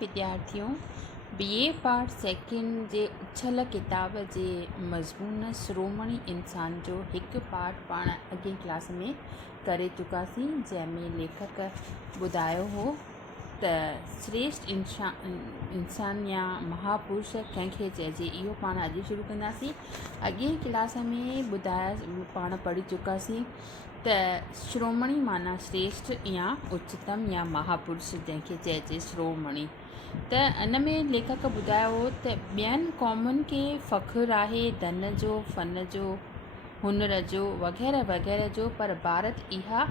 विद्यार्थियों, BA part second जे उछल किताब जे मज़मून शिरोमणी इंसान जो हिकु पार्ट पाण अॻे क्लास में करे चुकासीं, जंहिंमें लेखक ॿुधायो हो त श्रेष्ठ इंसान या महापुरुष कंहिंखे चइजे। इहो पाण अॼु शुरू कंदासीं। अॻे क्लास में पाण पढ़ी चुकासीं त शिरोमणी माना श्रेष्ठ या उच्चतम या महापुरुष जंहिंखे चइजे शिरोमणी। त इन में लेखक ॿुधायो हो त ॿियनि क़ौमुनि खे फ़ख़ुरु आहे धन जो, फ़न जो, हुनर जो वग़ैरह वग़ैरह जो, पर भारत इहा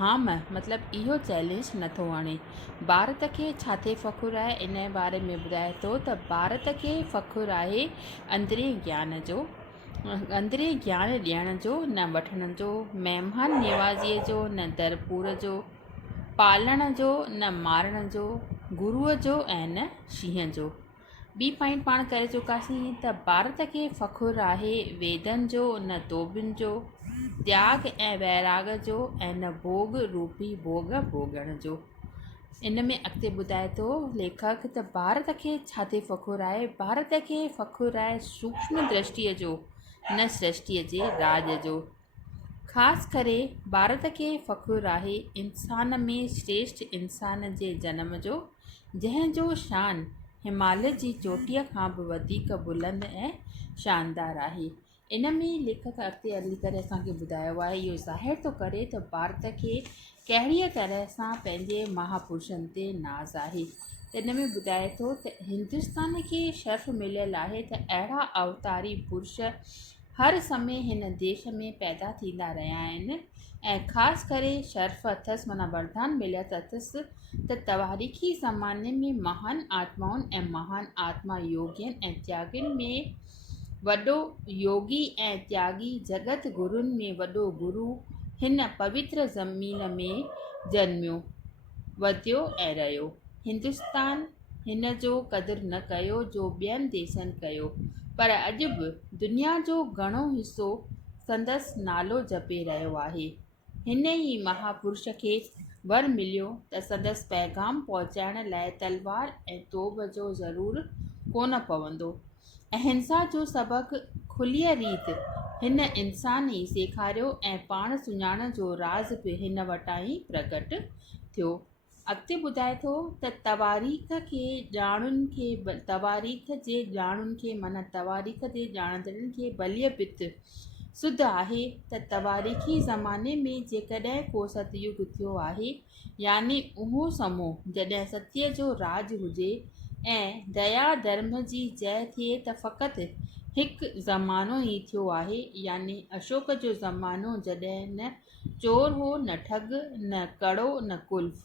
मतिलबु इहो चैलेंज नथो आणे। भारत खे छा ते फ़ख़ुरु आहे इन जे बारे में ॿुधाए थो त भारत खे फ़ख़ुरु आहे अंदरे ज्ञान जो, अंदरे ज्ञान ॾियण जो न वठण जो, महिमान निवाज़ीअ जो न दरपूर जो, पालण जो न मारण जो, गुरुअ जो ऐं न शींहं जो। ॿी पॉइंट पाण करे चुकासीं त भारत खे फ़ख़ुरु आहे वेदनि जो न तोबिन जो, त्याग ऐं वैराग जो ऐं न भोग रूपी भोग भोगण जो। इन में अॻिते ॿुधाए थो लेखक त भारत खे छा ते फ़ख़ुरु आहे। भारत खे फ़ख़ुरु आहे सूक्ष्म दृष्टिअ जो न सृष्टिअ जे राज जो। ख़ासि करे भारत खे फ़ख़ुरु आहे इंसान में श्रेष्ठ इंसान जे जनम जो, जंहिंजो शान हिमालय जी चोटीअ खां बि वधीक बुलंद ऐं शानदार आहे। इन में लेखक अॻिते हली करे असांखे ॿुधायो आहे, इहो ज़ाहिर थो करे त भारत खे कहिड़ीअ तरह सां पंहिंजे महापुरुषनि ते नाज़ आहे। त इन में ॿुधाए थो त हिंदुस्तान खे शर्फ़ मिलियल आहे त अहिड़ा अवतारी पुरुष हर समय हिन देश में पैदा थींदा रहिया आहिनि ऐं ख़ासि करे शर्फ़ अथसि माना वरदान मिलियल अथसि त तवारीख़ी ज़माने में महान आत्माउनि ऐं महान आत्मा योगियुनि ऐं त्यागियुनि में वॾो योगी ऐं त्यागी जगत गुरुनि में वॾो गुरु हिन पवित्र ज़मीन में जन्मियो, वधियो ऐं रहियो। हिंदुस्तान हिन जो क़दुरु न कयो जो ॿियनि देशनि कयो, पर अॼु बि दुनिया जो घणो हिसो संदसि नालो जपे रहियो आहे। हिन ई महापुरुष खे वर मिलियो त संदसि पैगाम पहुचाइण लाइ तलवार ऐं तोब जो ज़रूरु कोन पवंदो। अहिंसा जो सबक़ु खुलीअ रीति हिन इंसान ई सेखारियो ऐं पाण सुञाण जो राज़ बि हिन वटां ई प्रकट थियो। अॻिते ॿुधाए थो त तवारीख़ जे ॼाणंदड़नि खे बलिय बित सुध आहे त तवारीख़ी ज़माने में जेकॾहिं को सतयुग थियो आहे, यानी उहो समो जॾहिं सत्य जो राज हुजे ऐं दया धर्म जी जय थिए, त फ़क़ति हिकु ज़मानो ई थियो आहे, यानी अशोक जो ज़मानो जॾहिं न चोर हो न ठग न कड़ो न कुल्फ़।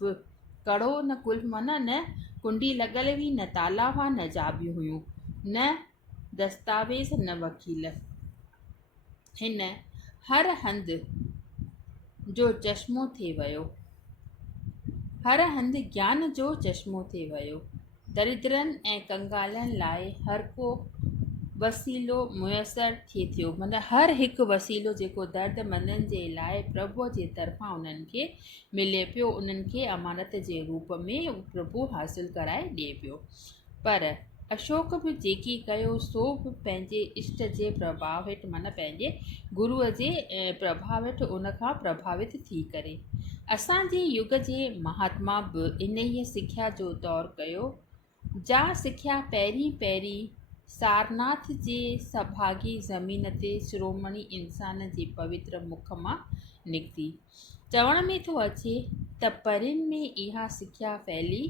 कड़ो न कुल्फ़ माना न कुंडी लॻल हुई, न ताला हुआ, न चाबियूं हुयूं, न दस्तावेज़, न वकील। हिन हर हंधि जो चश्मो थी वियो, हर हंधि ज्ञान जो चश्मो थी वियो। दरिद्रनि ऐं कंगालनि लाइ हर को वसीलो मुयसरु थिए थियो, मतिलबु हर हिकु वसीलो जेको दर्दमंदनि जे लाइ प्रभुअ जे तरफ़ां उन्हनि खे मिले पियो, उन्हनि खे अमानत जे रूप में प्रभु हासिलु कराए ॾिए पियो। पर अशोक बि जेकी कयो सो बि पंहिंजे इष्ट जे प्रभाव हेठि माना पंहिंजे गुरुअ जे प्रभाव हेठि उनखां प्रभावित थी करे। असांजे युग जे महात्मा बि इन ई सिख्या जो दौरु कयो। जा सिख्या पहिरीं सारनाथ जे सभागी ज़मीन ते शिरोमणी इंसान जे पवित्र मुख मां निकिती। चवण में थो अचे त परियुनि में इहा सिख्या फैली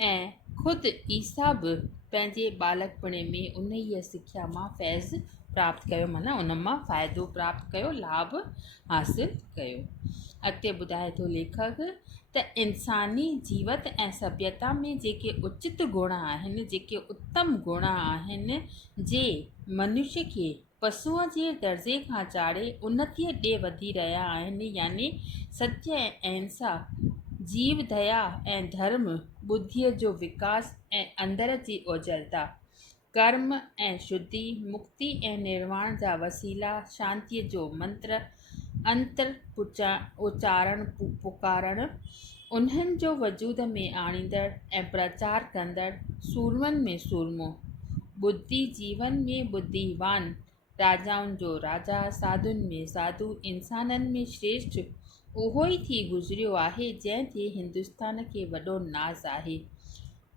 ऐं ख़ुदि ईसा बि पंहिंजे बालकपणे में उन ई सिख्या मां फैज़ प्राप्त कयो, माना उन मां फ़ाइदो प्राप्त कयो, लाभ हासिलु कयो। अॻिते ॿुधाए थो लेखक त इंसानी जीवत ऐं सभ्यता में जेके उचित गुण आहिनि, जेके उत्तम गुण आहिनि, जे मनुष्य खे पशुअ जे दर्जे खां चाढ़े उन्नतीअ ॾे वधी रहिया आहिनि, यानी सत्य ऐं अहिंसा, जीव दया ऐं धर्म, बुद्धीअ जो विकास ऐं अंदर जी ओजलता, कर्म ऐं शुद्धि, मुक्ति ऐं निर्वाण जा वसीला, शांतीअ जो मंत्र, अंतर उचारण पुकारण, उन्हनि जो वजूद में आणींदड़ ऐं प्रचार कंदड़ सूरमनि में सूरमो, बुद्धि जीवन में बुद्धिवान, राजाउनि जो राजा, साधुनि में साधु, इंसाननि में श्रेष्ठ उहो ई थी गुज़रियो आहे जंहिं ते हिंदुस्तान खे वॾो नाज़ आहे,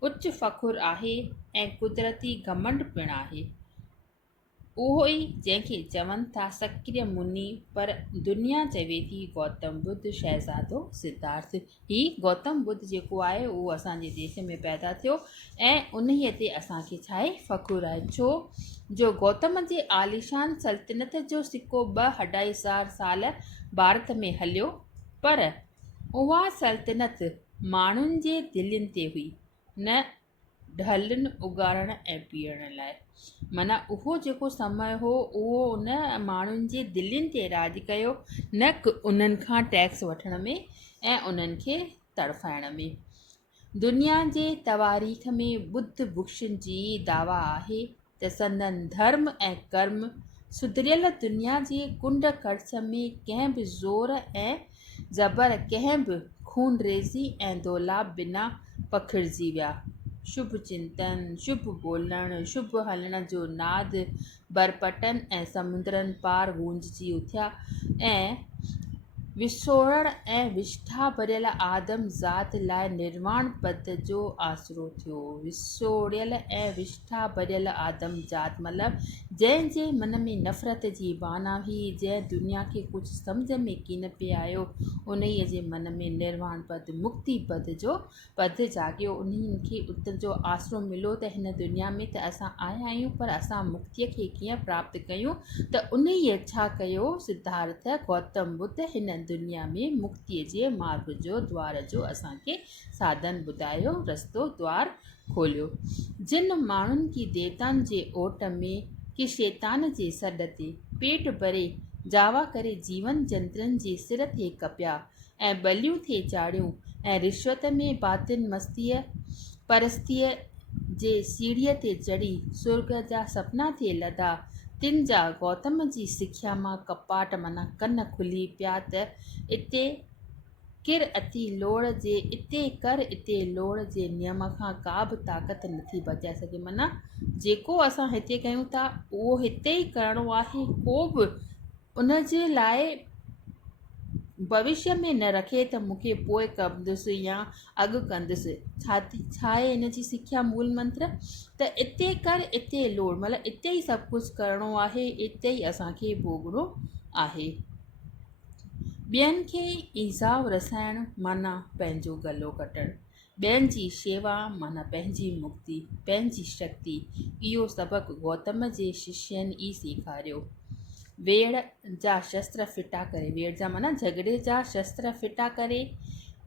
उच्च फ़खुरु आहे ऐं कुदरती घमंड पिणु आहे। उहो ई जंहिंखे चवनि था सक्रिय मुनि, पर दुनिया चवे थी गौतम बुद्ध शहज़ादो सिद्धार्थ। ही गौतम बुद्ध जेको आहे उहो असांजे देश में पैदा थियो ऐं उन्हीअ ते असांखे छा आहे फ़खुरु आहे, छो जो गौतम जे आलीशान सल्तनत जो सिक्को 2-2.5 साल भारत में हलियो, पर उहा सल्तनत माण्हुनि जे दिलनि ते हुई, न ढलनि उगारण ऐं पीअण लाइ। माना उहो जेको समय हो उहो उन माण्हुनि जे दिलनि ते राज कयो, न उन्हनि खां टैक्स वठण में ऐं उन्हनि खे तड़फाइण में। दुनिया जे तवारीख़ में बुद्ध भिक्षुनि जी दावा आहे त संदन धर्म ऐं कर्म सुधरियल दुनिया जे कुंड कर्छ में कंहिं बि ज़ोर ऐं ज़बर, कंहिं बि खून रेज़ी ऐं दौलाब बिना पखिड़िजी विया। शुभ चिंतन, शुभ बोलण, शुभ हलण जो नाद बरपटनि ऐं समुंद्रनि पार गूंजजी उथिया ऐं विछोड़ण ऐं विष्ठा भरियल आदम ज़ात लाइ निर्वाण पद जो आसरो थियो। विछोड़ियल ऐं विष्ठा भरियल आदम ज़ात मतिलबु जंहिंजे मन में नफ़रत जी बाना हुई, जंहिं दुनिया खे कुझु सम्झ में कीन पिए आयो, उन्हीअ जे मन में निर्वाण पद मुक्ति पद जो पद जाॻियो। उन्हनि खे उत जो आसरो मिलो त हिन दुनिया में त असां आया आहियूं, पर असां मुक्तिअ खे कीअं प्राप्त कयूं, त उन्हीअ छा कयो, सिद्धार्थ गौतम बुद्ध हिन दुनिया में मुक्तिअ जे मार्ग जो द्वार जो असांखे साधन ॿुधायो, रस्तो द्वार खोलियो। जिन माण्हुनि की देवताउनि जे ओट में कि शैतान जे सॾ ते पेट भरे जावा करे जीवन जंत्रनि जे सिर ते कपिया ऐं बलियूं थे चाढ़ियूं ऐं रिश्वत में बातिन मस्तीअ परस्तीअ जे सीढ़ीअ ते चढ़ी सुर्ग जा सपना थे लधा, तिन जा गौतम जी सिख्या मां कपाट माना कन खुली पिया त इते किर अती लोड़ जे, इते कर इते लोड़ जे नियम खां का बि ताक़त नथी बचाए सघे। माना जेको असां हिते कयूं था उहो हिते ई करिणो आहे, को बि उन जे लाइ भविष्य में न रखे त मूंखे पोइ कंदुसि या अॻु कंदुसि। छा आहे इन जी सिख्या मूल मंत्र, त इते कर इते लोड़, मतिलबु इते ई सभु कुझु करिणो आहे, इते ई असांखे भोॻणो आहे। ॿियनि खे ईज़ाउ रसाइण माना पंहिंजो गलो कटणु, ॿियनि जी शेवा माना पंहिंजी मुक्ति, पंहिंजी शक्ति, इहो सबक़ु गौतम जे शिष्यनि ई सेखारियो। वेड़ जा शस्त्र फिटा करे, वेड़ जा माना झगड़े जा शस्त्र फिटा करे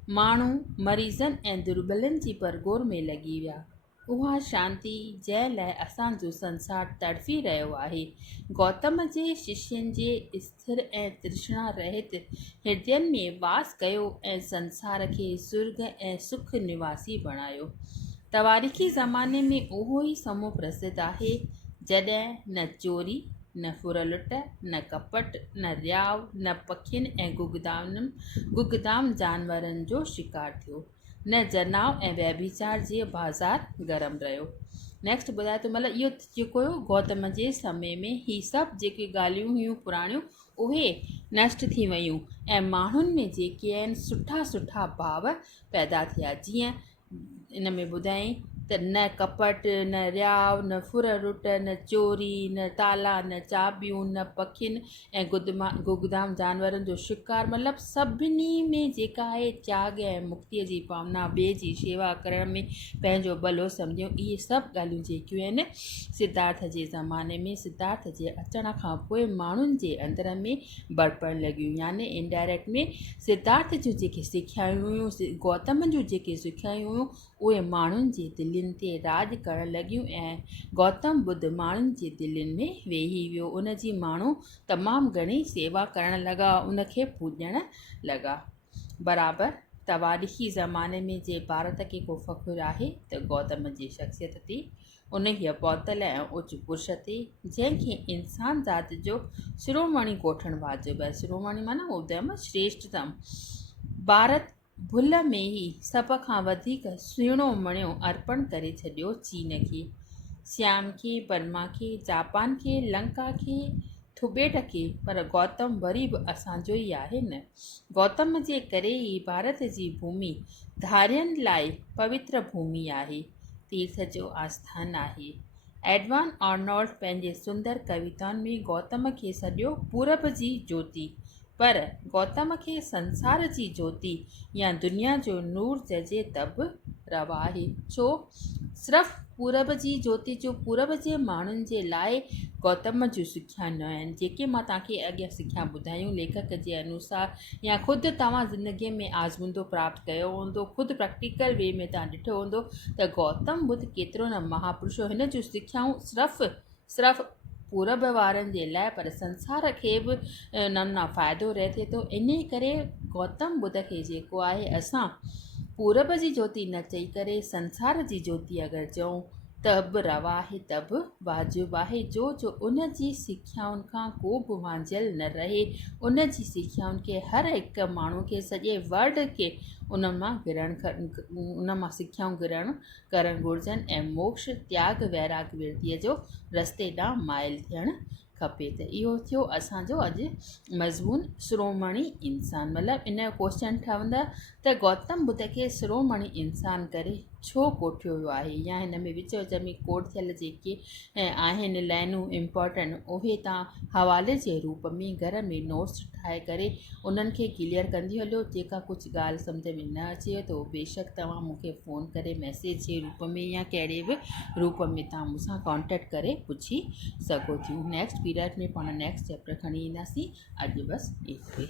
माण्हू मरीज़नि ऐं दुर्बलनि जी परगोर में लॻी विया। उहा शांती जंहिं लाइ असांजो संसार तड़फी रहियो आहे, गौतम जे शिष्यनि जे स्थिर ऐं तृष्णा रहित हृदयनि में वास कयो ऐं संसार खे सुर्ग ऐं सुख निवासी बणायो। तवारीख़ी ज़माने में उहो ई समो प्रसिद्ध आहे जॾहिं न चोरी, न फुरलुट, न कपट, न रियाव, न पखियुनि ऐं गुगदाम जानवरनि जो शिकार थियो, न जनाव ऐं व्यभिचार जे बाज़ार गरम रहियो। नेक्स्ट ॿुधाए थो, मतिलबु इहो जेको हुयो गौतम जे समय में ही सभु जेके ॻाल्हियूं हुयूं पुराणियूं उहे नष्ट थी वियूं ऐं माण्हुनि में जेके आहिनि सुठा सुठा भाव पैदा थिया। जीअं इन में ॿुधाई त न कपट, न रियाव, न फुररुट, न चोरी, न ताला, न चाबियूं, न पखियुनि ऐं गुगदाम जानवरनि जो शिकार, मतिलबु सभिनी में जेका आहे त्याग ऐं मुक्तिअ जी भावना, ॿिए जी शेवा करण में पंहिंजो भलो सम्झियो। इहे सभु ॻाल्हियूं जेकियूं आहिनि सिद्धार्थ जे ज़माने में, सिद्धार्थ जे अचण खां पोइ माण्हुनि जे अंदर में बड़पण लॻियूं, यानी इनडायरेक्ट में सिद्धार्थ जूं जेके सिखियायूं हुयूं, गौतम जूं जेके सिखियायूं हुयूं, उहे माण्हुनि जे दिलनि ते राज करणु लॻियूं ऐं गौतम बुद्ध माण्हुनि जे दिलनि में वेही वियो। उन जी माण्हू तमामु घणी सेवा करणु लॻा, उनखे पूॼणु लॻा। बराबरि तवारीख़ी ज़माने में जे भारत खे को फ़ख़ुरु आहे त गौतम जी शख़्सियत ते, उन हीअ पौतल ऐं उच पुरुष ते, जंहिंखे इंसान ज़ात जो शिरोमणी कोठणु वाजिबु आहे। शिरोमणी माना उदम श्रेष्ठतम। भारत भुल में ई सभ खां वधीक सुहिणो मणियो अर्पण करे छॾियो चीन खे, श्याम खे, बर्मा खे, जापान खे, लंका खे, थिबेट खे, पर गौतम वरी बि असांजो ई आहे न। गौतम जे करे ई भारत जी भूमि धारियनि लाइ पवित्र भूमि आहे, तीर्थ जो आस्थान आहे। एडवान आर्नोल्ड पंहिंजे सुंदर कविताउनि में गौतम खे सॼो पूरब जी ज्योति, पर गौतम खे संसार जी ज्योति या दुनिया जो नूर चइजे त बि रवा आहे। छो सिर्फ़ु पूरब जी ज्योति जो पूरब जे माण्हुनि जे लाइ गौतम जूं सिखिया न आहिनि, जेके मां तव्हांखे अॻियां सिखिया ॿुधायूं लेखक जे अनुसार, या ख़ुदि तव्हां ज़िंदगीअ में आज़मूदो प्राप्त कयो हूंदो, ख़ुदि प्रैक्टिकल वे में तव्हां ॾिठो हूंदो त गौतम बुद्ध केतिरो न महापुरुष हो। हिन जूं सिखियाऊं सिर्फ़ु पूरब वारनि जे लाइ, पर संसार खे बि उन्हनि मां फ़ाइदो रहे थिए थो। इन करे गौतम बुद्ध खे जेको आहे असां पूरब जी ज्योति न चई करे संसार जी ज्योति अगरि चऊं त बि रवा आहे, त बि वाजिबु आहे, जो उन जी सिखियाउनि खां को बि वांझियल न रहे। उन जी सिखियाउनि खे हर हिकु माण्हू खे सॼे वर्ल्ड खे उन मां सिखियाऊं ग्रहण करणु घुरिजनि ऐं मोक्ष त्याग वैराग विरतीअ जो रस्ते ॾांहुं माइल थियणु खपे। त इहो थियो असांजो अॼु मज़मून शिरोमणी इंसान, मतिलबु इन जो क्वेश्चन ठहंदा त गौतम बुद्ध खे शिरोमणी इंसान करे छो कोठियो वियो आहे, या हिन में विच विच में कोड थियल जेके आहिनि लाइनूं इम्पॉर्टेंट, उहे तव्हां हवाले जे रूप में घर में नोट्स ठाहे करे उन्हनि खे क्लियर कंदी हलियो। जेका कुझु ॻाल्हि सम्झ में न अचे त उहो बेशक तव्हां मूंखे फ़ोन करे मैसेज जे रूप में या कहिड़े बि रूप में तव्हां मूंसां कॉन्टेक्ट करे पुछी सघो थियूं। नेक्स्ट पीरियड में पाण नेक्स्ट चैप्टर खणी ईंदासीं। अॼु बसि एतिरो ई।